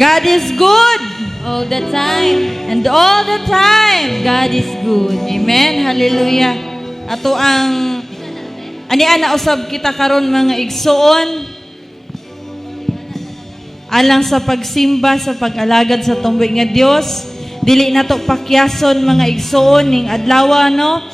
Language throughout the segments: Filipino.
God is good. All the time. And all the time. God is good. Amen. Hallelujah. Ato ang ani-ana usab kita karon mga igsoon alang sa pagsimba sa pag-alagad sa tumboy nga Dios. Dili nato pakyason mga igsoon ning adlaw no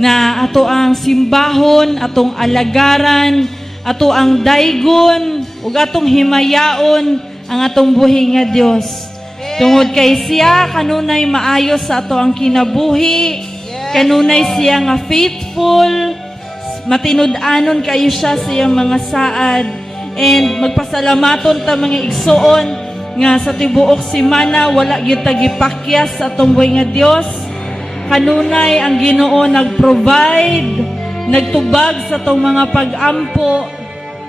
na ato ang simbahon, atong alagaran, ato ang daygon ug atong himayaon ang atong buhi nga Dios. Tungod kay siya kanunay maayo sa ato ang kinabuhi, kanunay siya nga faithful, matinud-anon kayo siya sa iyang mga saad, and magpasalamaton ta mga igsoon nga sa tibuok semana wala gyud ta gipakyas sa atong buhi nga Dios. Kanunay ang Ginoo nag-provide, nagtubag sa atong mga pag-ampo.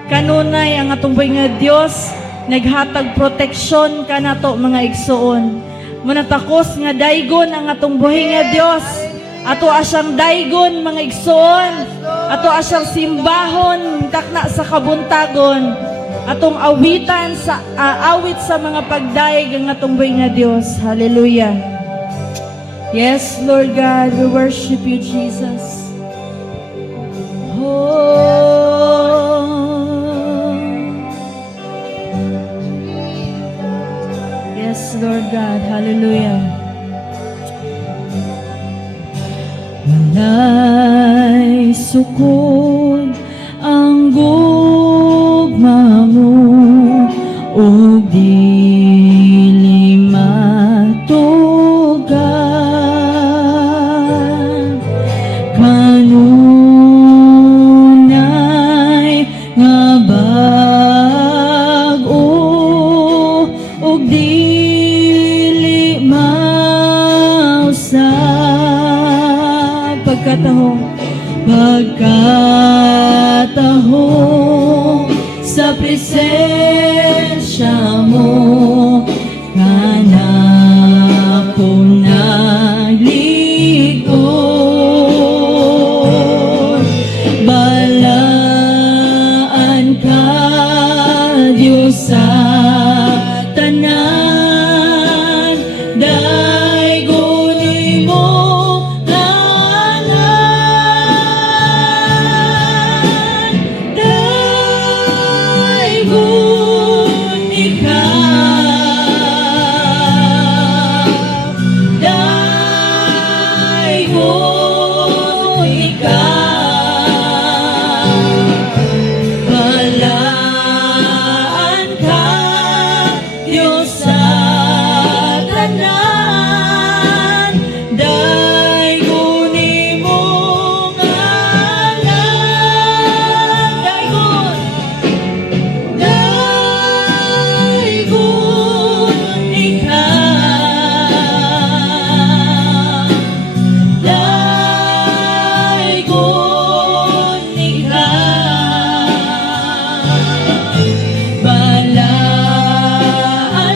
Kanunay ang atong buhi nga Dios naghatag proteksyon kanato mga igsoon. Munatakos nga daygon ang atong buhi nga Dios. Ato asyang daygon mga igsoon. Ato asyang simbahon takna sa kabuntagon. Atong awitan sa awit sa mga pagdaig ang atong buhi nga Dios. Hallelujah. Yes, Lord God, we worship you, Jesus. Oh. Yes, Lord God. Hallelujah. Walay sukod ang gugma mo o dili matugan. Kanunay nga bag-o o dili mausap. Pagkatahong sa presensya mo kana ko naglingkod. Balaan ka Diyos sa tanan, daygon mo balaan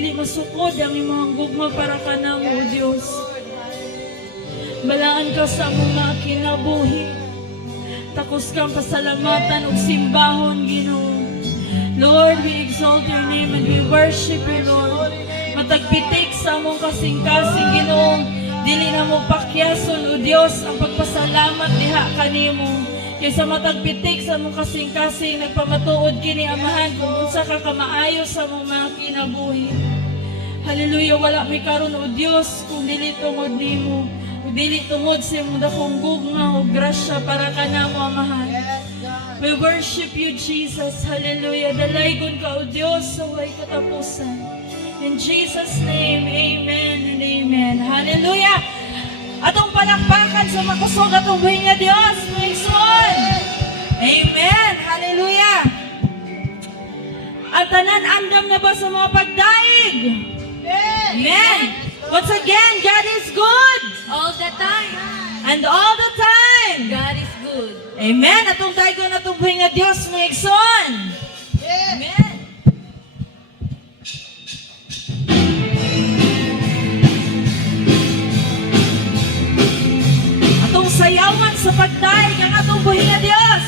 dili masukod ang imong gugma para kanamo, O Dios. Balaan ka sa among mga kinabuhi. Takos kang pasalamatan ug simbahon, Ginoo. Lord, we exalt your name and we worship you, Lord. Matagpitik sa among kasing-kasing, Ginoo. Dili na mo pakyason, O Dios, ang pagpasalamat diha kanimo. Kaysa matagpitik sa among kasing-kasing, nagpamatuod kini Amahan kung unsa ka kamaayo sa among mga kinabuhi. Hallelujah, wala may karon, O Dios, kung dili tungod nimo. Dili tungod sa imong dakong gugma o grasya para kanamo, Amahan. We worship you, Jesus. Hallelujah. Dalaygon ka, O Diyos, sa way katapusan. In Jesus' name, amen and amen. Hallelujah. Atong palakpakan sa makusog atong buhay nga Diyos, mga igsoon. Amen. Hallelujah. At tanan andam na ba sa mga pagdaig? Amen. Once again, God is good. All the time. And all the time. God is good. Amen. Atong tayo ko na tubuhin nga Diyos, mga igsoon. Amen. Atong sayawan sa pagdaig ang atong buhay nga Diyos.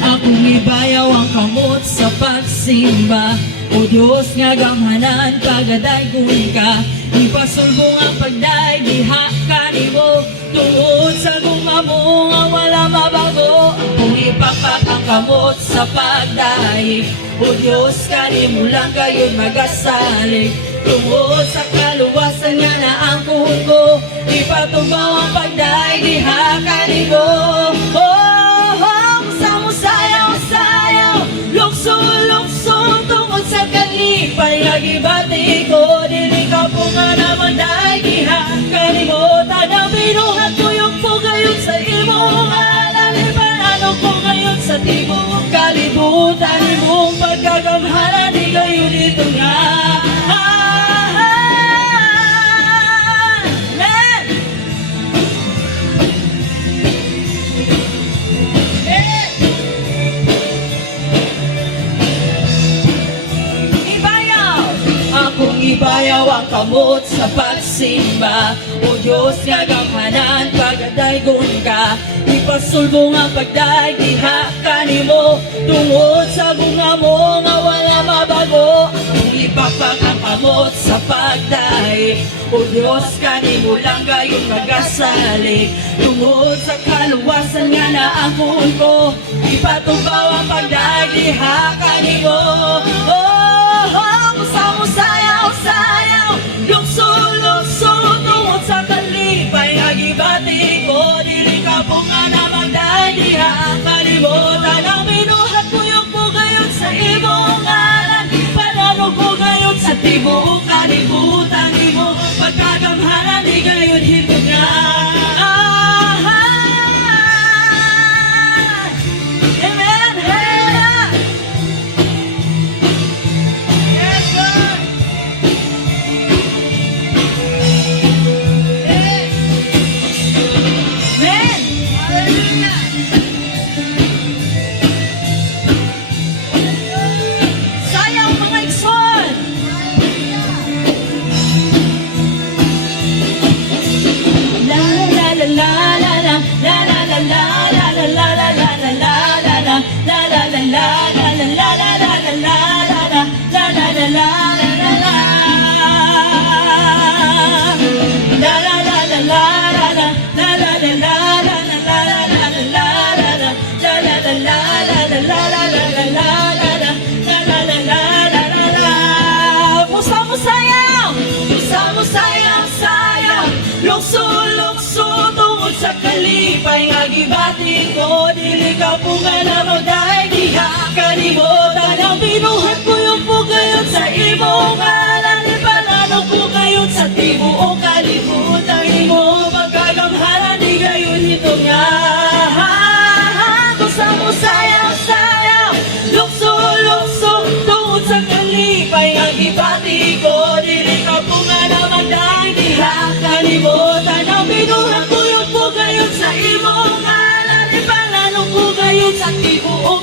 Akong ibayaw ang kamot sa pagsimba, O Diyos nga gamhanan, pagadaygon ka. Ipasulbong ang pagdaig, diha kanimo. Tungod sa gumamo nga wala mabago. Akong ipapak ang kamot sa pagdaig, O Diyos kanimo lang kayo'y magasalig. Tungod sa kaluwasan nga na ang puhon ko, ipatubaw ang pagdaig, diha kanimo. Lukso, tungod sa kalipay nga gibati ko, dili ka po nga naman dahil gihang kalimutan ang binuhat ko yung pugayon sa imong alalipan ko ngayon sa timong kalibutan imong pagkagamhanan di kayo dito nga. Ibayaw ang kamot sa pagsimba, O Diyos nga gamhanan, pagadaygon ka. Ipasulbong ang pagdaig, diha kanimo. Tungod sa bunga mo nga wala mabago. Akong ipapak ang kamot sa pagdaig, O Diyos kanimo lang gayon magasalig. Tungod sa kaluwasan nga na ang puhon ko, ipatubaw ang pagdaig, diha kanimo. Sayaw, lukso, tungod sa kalipay nga gibati ko, dili ka po nga naman dahil diha kalimutan ang binuhat ko yung pugayon sa imong ngalan. Pananog ko gayon sa tibuok kalibutan imo, pagkagamhanan di gayon hitog nga. Amen. Yes, Lord. Lukso, tungod sa kalipay nga gibati ko, dili ka po nga naman dahil diha kalimutan ang binuhat ko yung pugayon sa imong ngalan. Ipananog ko gayon sa tibuok kalibutan imo, pagkagamhanan di gayon hito nga. Gusto mo sayaw, lukso, tungod sa kalipay nga gibati ko, dili ka po nga naman dahil diha kalimutan ang binuhat ko yung pugayon sa imong ngalan. Ipananog ko gayon sa tibuok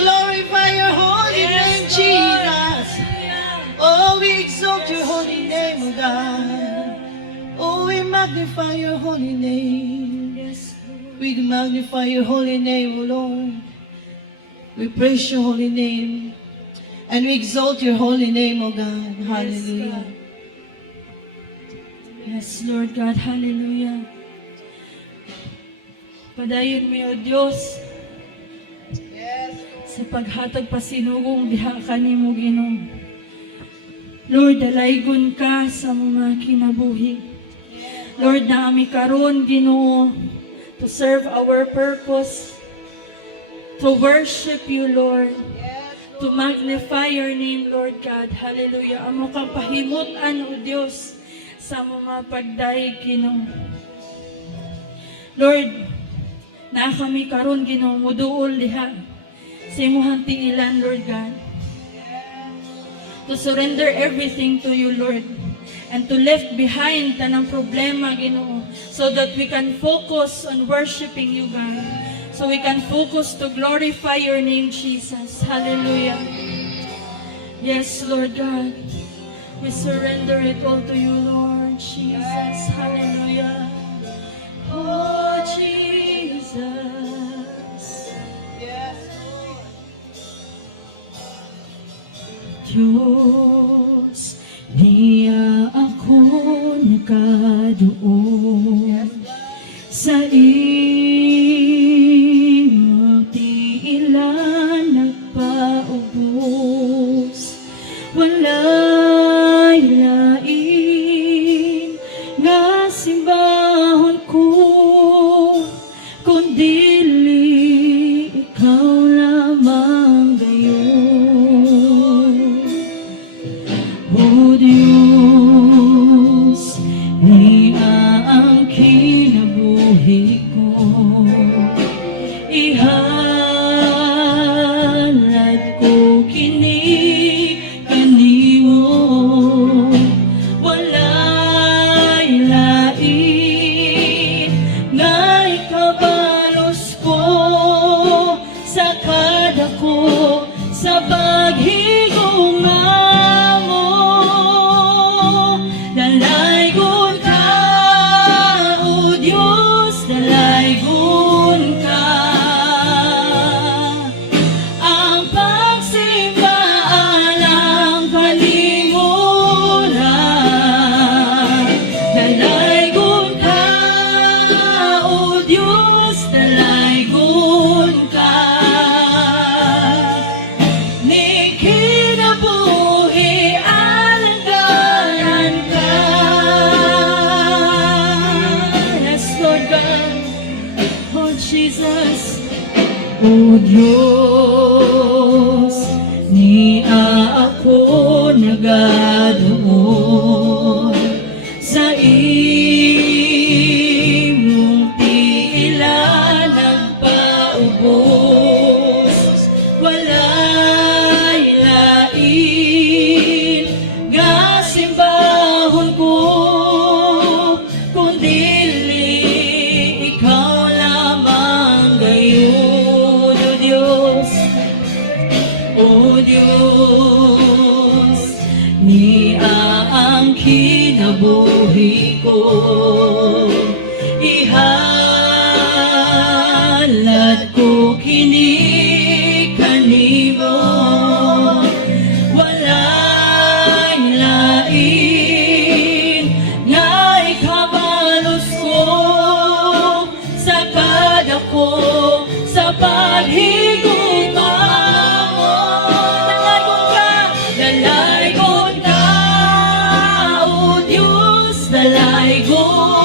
glorify your holy name, Jesus. Oh, we exalt your holy name, oh God. Oh, we magnify your holy name. We magnify your holy name, O Lord. We praise your holy name. And we exalt your holy name, O God. Hallelujah. Yes, Lord God. Hallelujah. Padayon mi, O Diyos, sa paghatag pasinugong diha kanimo Ginoo. Lord, dalaygon ka sa mga kinabuhi. Lord, na ami karon Ginoo, to serve our purpose, to worship you, Lord, to magnify your name, Lord God. Hallelujah. Amo kang pahimutan, O Diyos, sa mga pagdaig, Ginoo. Lord, na kami karon Ginoo, muduol diha sa imuhang tingilan, Lord God. To surrender everything to you, Lord, and to left behind tanang problema, Ginoo, so that we can focus on worshiping you, God. So we can focus to glorify your name, Jesus. Hallelujah. Yes, Lord God. We surrender it all to you, Lord Jesus. Hallelujah. Oh, Jesus. Diyos, niya ako nakadoon sa iyong tiilan nagpaubos. Wala'y lain nga simbahon ko, kundili ikaw lamang gayon. O Diyos, niya ang kinabuhi ko, ihalad ko kini kanimo. Wala'y lain nga ikabalos ko sa kadako sa paghigong amo. Dalaygon ka, O Diyos, dalaygon ka. Ang pagsimba alang kalimutan. Dalaygon ka, O Diyos, dalaygon ka. Ni kinabuhi alanggaran ka. Yes, Lord God. Oh, Jesus. O Diyos, niya ako nagadoon sa imong tiilan nagpaubos. Wala'y lain nga simbahon ko, kundili ikaw lamang gayon. O Diyos, niya ang kinabuhi ko, ihalad ko kini kanimo. Wala'y lain nga ikabalos ko sa kadako sa paghigong amo. Dalaygon ka, O Diyos, dalaygon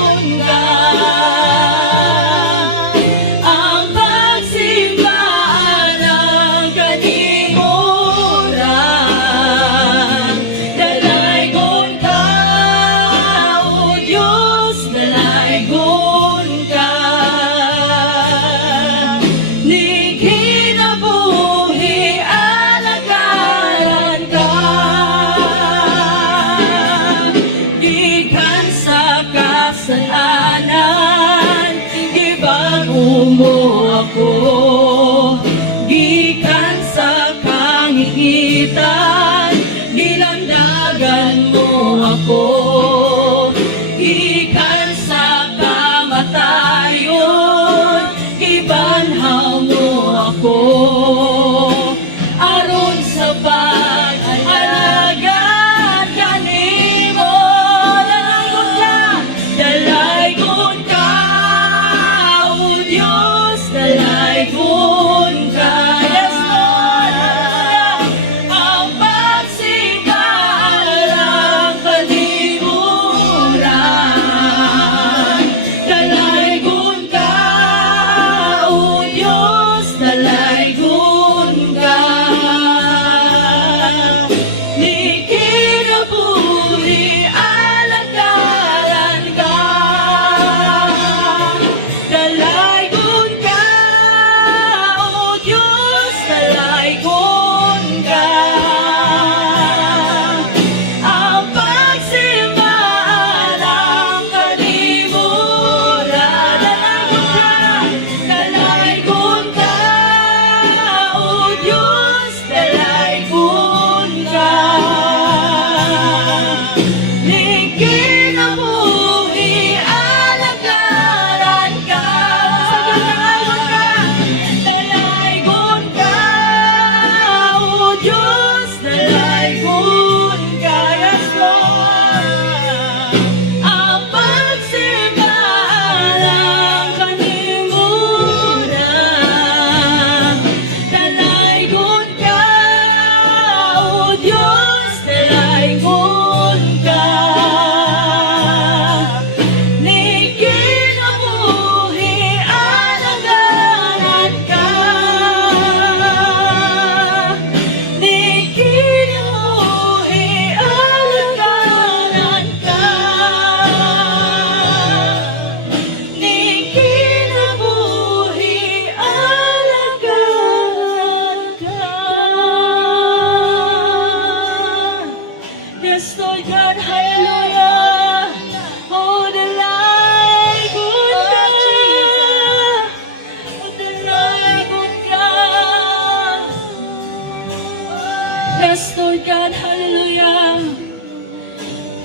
Lord God, hallelujah.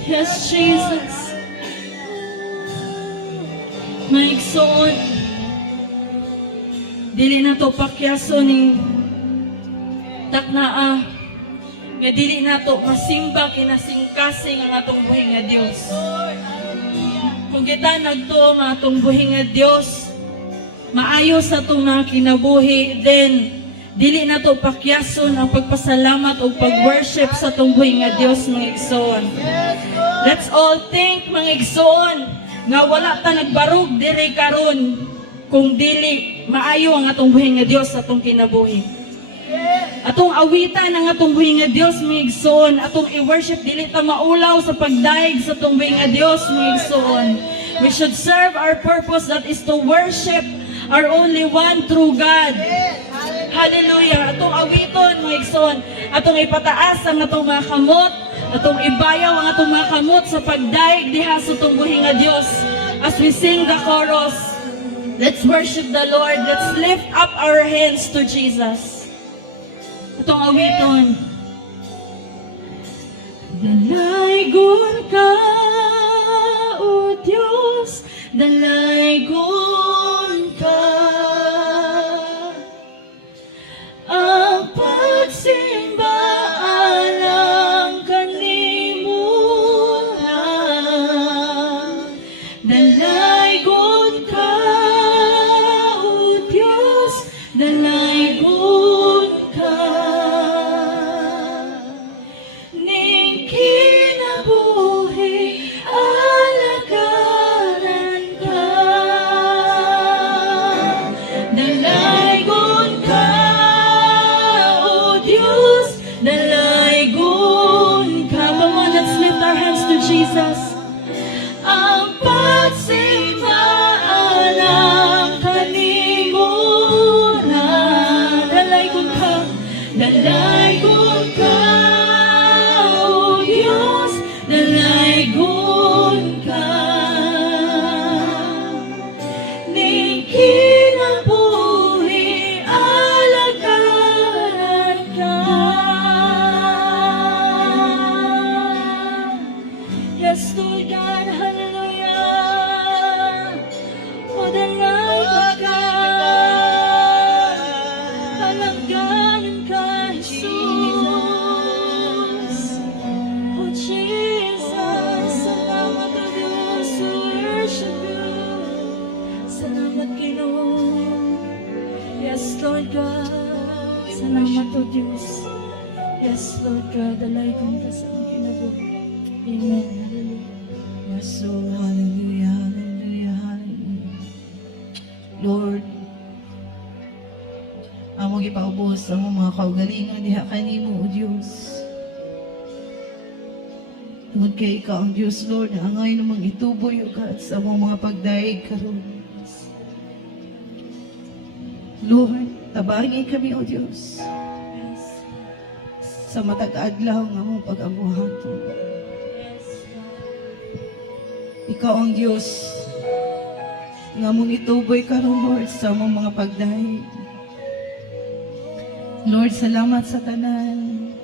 Yes, Jesus. Maigsoon. Dili na to pakyaso ning taknaa. Nga dili na to masimba kinasingkasing ang atong buhi nga Dios. Kung kita nagtuo nga atong buhi nga Dios, maayo sa itong mga kinabuhi, then dili na to pakyason ang pagpasalamat o pag-worship sa itong buhi nga Dios, mga igsoon. Let's all think, mga igsoon, nga wala ta nagbarog diri karon kung dili maayo ang atong buhi nga Dios sa atong kinabuhi. Atong awitan ang atong buhi nga Dios, mga igsoon. Atong i-worship, dili ta maulaw sa pagdaig sa atong buhi nga Dios, mga igsoon. We should serve our purpose, that is to worship our only one true God. Hallelujah. Atong awiton, mga igsoon. Atong ipataas ang atong mga kamot. Atong ibayaw ang atong mga kamot sa pagdaig diha sa atong buhi nga Dios. As we sing the chorus, let's worship the Lord. Let's lift up our hands to Jesus. Atong awiton. Dalaygon ka, O Diyos, dalaygon ka. Ang pagsimba alang kanimunan. Dalaygon ka, O Diyos, dalaygon ka. Ning kinabuhi alagaran ka. Dalaygon ka, O Diyos, dalaygon ka. Come on, let's lift our hands to Jesus. Ang pagsimba alang kanimunan. Dalaygon ka, dalaygon ka, O Diyos, dalaygon ka. Ning kinabuhi alagaran ka. Yes, Lord God, hallelujah. O dalaygon ka, alagaran ka, Jesus. O Jesus, salamat o Diyos, we worship you. Salamat, Ginoo. Yes, Lord God, salamat o Diyos. Yes, Lord God, dalaygon ka sa aming kinabuhi. Amen. Hallelujah. Yes, Lord. Hallelujah, hallelujah, hallelujah. Lord, among ipaubos ang mga kaugalingon diha kanimo, O Diyos. Tungod kay ikaw ang Diyos, Lord, na angay namang ituboy, O God, sa among mga pagdaig karon. Lord, tabangin kami, O Diyos, sa matag adlaw nga among pag-abuhaton. Ikaw ang Diyos nga mong ituboy karon, Lord, sa among mga pagdaig. Lord, salamat sa tanan.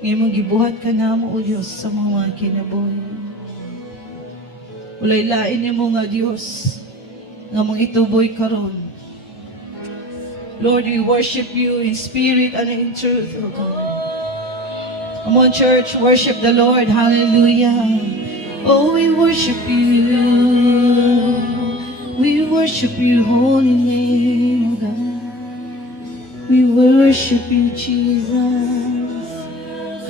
Ngayon mong gibuhat ka namo, O Diyos, sa mga kinabuhi. Walay lain nimo nga Diyos nga mong ituboy karon. Lord, we worship you in spirit and in truth, O God. Come on, church, worship the Lord. Hallelujah. Oh, we worship you. We worship your holy name, O God. We worship you, Jesus.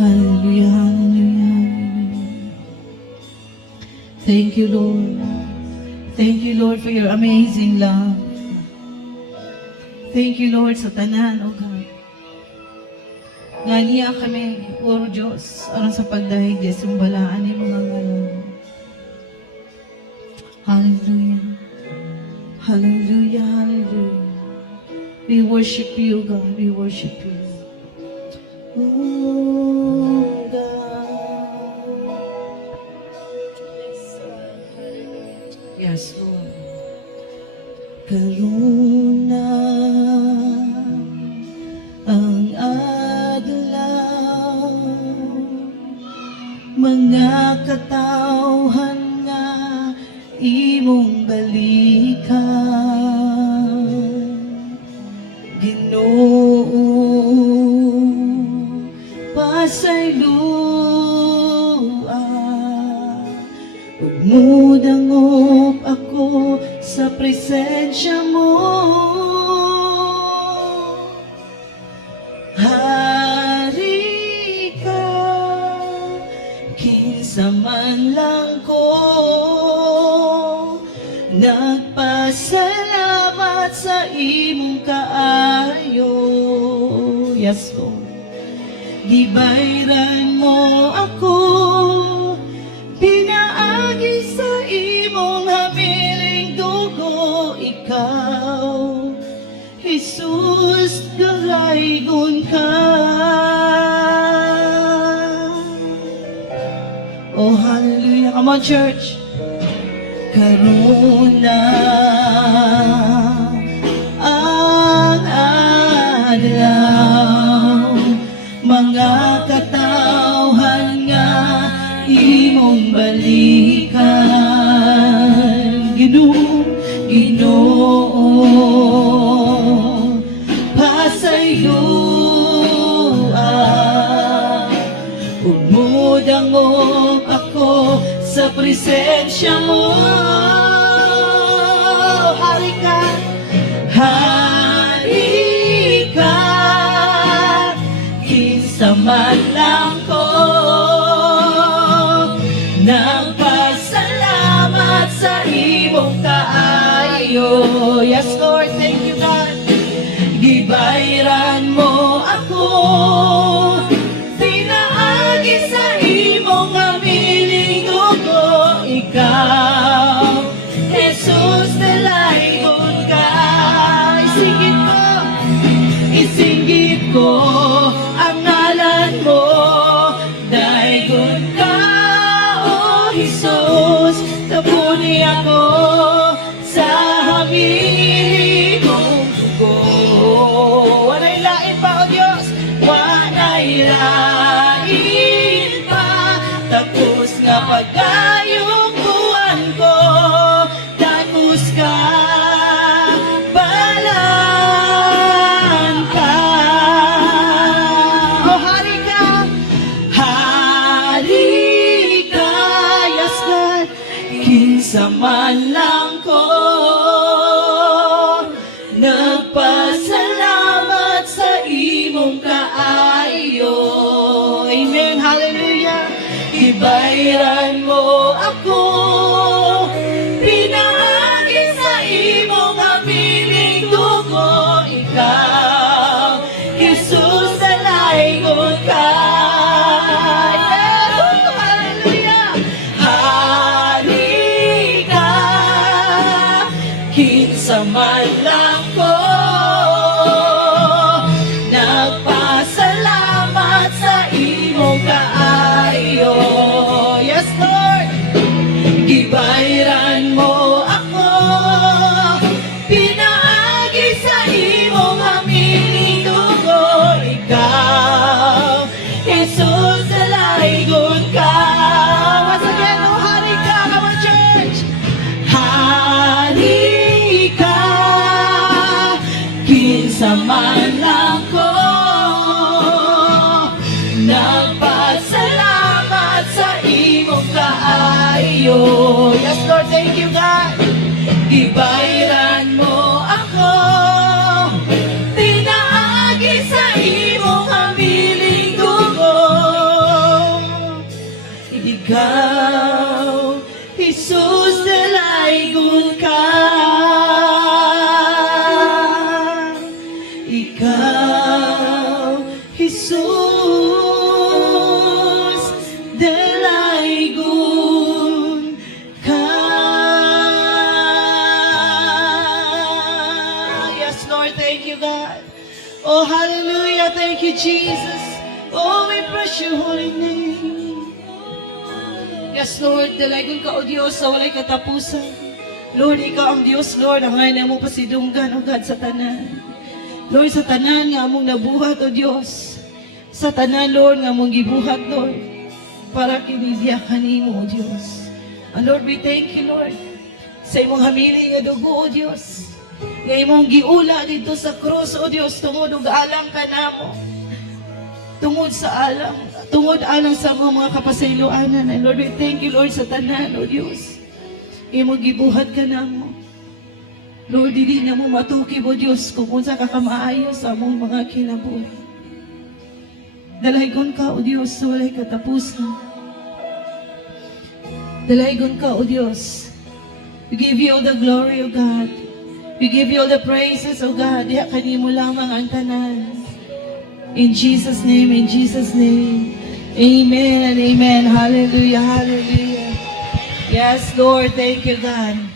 Hallelujah, hallelujah, hallelujah. Thank you, Lord. Thank you, Lord, for your amazing love. Thank you, Lord, sa tanan, O God. Nga niya kami, puro Diyos, aron sa pagdahig di sumbalaan ni mga ngayon. Hallelujah. Hallelujah, hallelujah. We worship you, God. We worship you. Oh, God. Yes, Lord. Karuna ang adlaw mga katawhan nga imong balikan. Ginoo, pasayloa, ug mudangop ako sa presensya mo. Hari ka, kinsa man lang ko nagpasalamat sa imong kaayo. Yes, Lord. Gibayran mo ako, pinaagi sa imong habiling dugo. Ikaw, Jesus, garaygon ka. Oh, hallelujah. Come on, church. Karuna ang adlaw, mga katawhan nga imong balikan. Ginoo, pasayloa, umudangop ako sa presensya mo. Hari ka, hari ka, kinsa man lang ko nagpasalamat sa imong kaayo. Yes, Lord, thank you, God. Gibayran mo ako, pinaagi sa imong habiling dugo. Ikaw, Jesus, dalaygon ka. Isinggit ko ang ngalan mo. Daygon ka, oh Jesus, tabuni ako sa habiling mong dugo. Walay lain pa, oh Diyos, walay lain pa. Tapos nga pagkayong kuwan ko, tapos ka, balan ka. Oh, hari ka, yes God, kinsa man lang ko nagpasalamat sa imong kaayo. Amen, hallelujah. Ibayran mo ako, pinaagi sa imong habiling dugo. Ikaw, Jesus, dalaygon ka. Yes, hallelujah. Hari ka, kinsa man lang ko nagpasalamat sa imong kaayo. Yes, Lord. Gibayran mo ako, pinaagi sa imong habiling dugo. Ikaw, Jesus, dalaygon ka. Once again, oh, hari ka. Come on, church. Hari ka, kinsa man lang ko nagpasalamat sa imong kaayo. Yes, Lord, thank you, God. Ibayran mo ako, pinaagi sa imong habiling dugo. Ikaw, Jesus, dalaygon ka. Ikaw, Jesus, dalaygon ka. Yes, Lord, thank you, God. Oh, hallelujah, thank you, Jesus. Oh, we bless your holy name. Yes, Lord, dalaygon ka, O Diyos, sa walay katapusan. Lord, ikaw ang Diyos, Lord, ang ngayon mo pasidunggan, O God, sa tanan. Lord, sa tanan nga among nabuhat, O Diyos. Sa tanan, Lord, nga among gibuhat, Lord. para kinidya kanimo, O Diyos. And Lord, we thank you, Lord, sa imong hamili nga dugo, O Diyos. Nga imong giula dito sa krus, O Diyos, tungod og alang ka namo. Tungod alang sa mga kapasayloanan. And Lord, we thank you, Lord, sa tanan, O Diyos. Imong gibuhat ka namo. Lord, dili na mo matukib, O Diyos, kung unsa ka kamaayo sa among mga kinabuhi. Dalaygon ka, O Diyos, sa walay katapusan. Dalaygon ka, O Diyos. We give you all the glory, O God. We give you all the praises, O God. Diha kanimo lamang ang tanan. In Jesus' name, in Jesus' name. Amen and amen. Hallelujah, hallelujah. Yes, Lord, thank you, God.